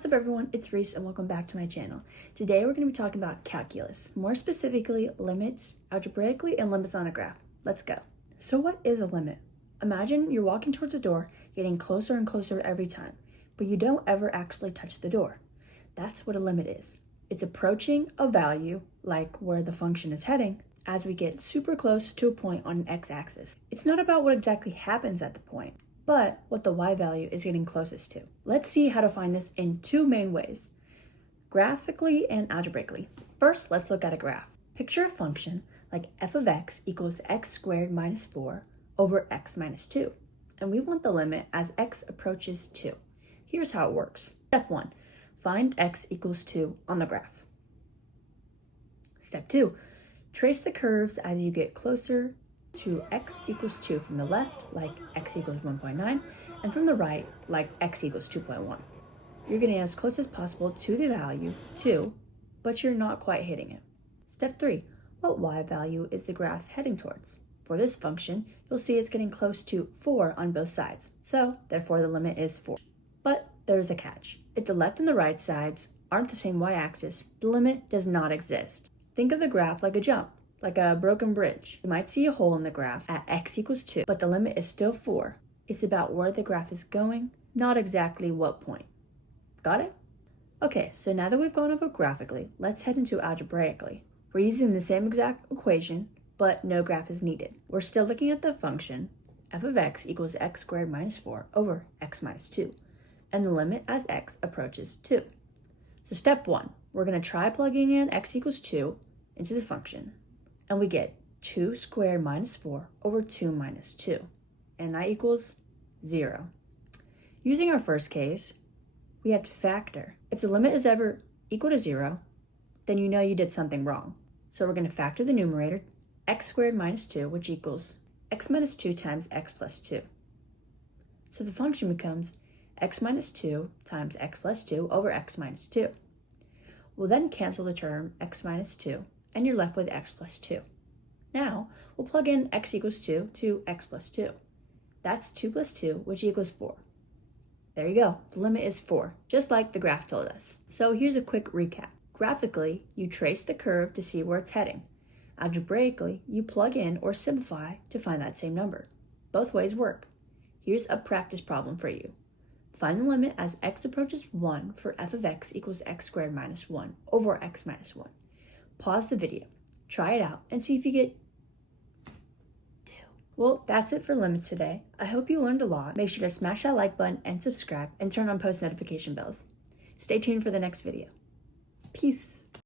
What's up everyone, it's Reese and welcome back to my channel. Today we're going to be talking about calculus, more specifically limits, algebraically, and limits on a graph. Let's go. So what is a limit? Imagine you're walking towards a door, getting closer and closer every time, but you don't ever actually touch the door. That's what a limit is. It's approaching a value, like where the function is heading, as we get super close to a point on an x-axis. It's not about what exactly happens at the point, but what the y value is getting closest to. Let's see how to find this in two main ways, graphically and algebraically. First, let's look at a graph. Picture a function like f of x equals x squared minus 4 over x minus 2, and we want the limit as x approaches 2. Here's how it works. Step 1, find x equals 2 on the graph. Step 2, trace the curves as you get closer to x equals 2 from the left, like x equals 1.9, and from the right, like x equals 2.1. You're getting as close as possible to the value 2, but you're not quite hitting it. Step 3, what y value is the graph heading towards? For this function, you'll see it's getting close to 4 on both sides, so therefore the limit is 4. But there's a catch. If the left and the right sides aren't the same y-axis, the limit does not exist. Think of the graph like a jump, like a broken bridge. You might see a hole in the graph at x equals 2, but the limit is still 4. It's about where the graph is going, not exactly what point. Got it? Okay, so now that we've gone over graphically, let's head into algebraically. We're using the same exact equation, but no graph is needed. We're still looking at the function f of x equals x squared minus 4 over x minus 2, and the limit as x approaches 2. So step 1, we're going to try plugging in x equals 2 into the function, and we get 2 squared minus 4 over 2 minus 2, and that equals 0. Using our first case, we have to factor. If the limit is ever equal to 0, then you know you did something wrong. So we're going to factor the numerator, x squared minus 2, which equals x minus 2 times x plus 2. So the function becomes x minus 2 times x plus 2 over x minus 2. We'll then cancel the term x minus 2, and you're left with x plus 2. Now, we'll plug in x equals 2 to x plus 2. That's 2 plus 2, which equals 4. There you go, the limit is 4, just like the graph told us. So here's a quick recap. Graphically, you trace the curve to see where it's heading. Algebraically, you plug in or simplify to find that same number. Both ways work. Here's a practice problem for you. Find the limit as x approaches 1 for f of x equals x squared minus 1 over x minus 1. Pause the video, try it out, and see if you get 2. Well, that's it for limits today. I hope you learned a lot. Make sure to smash that like button and subscribe and turn on post notification bells. Stay tuned for the next video. Peace.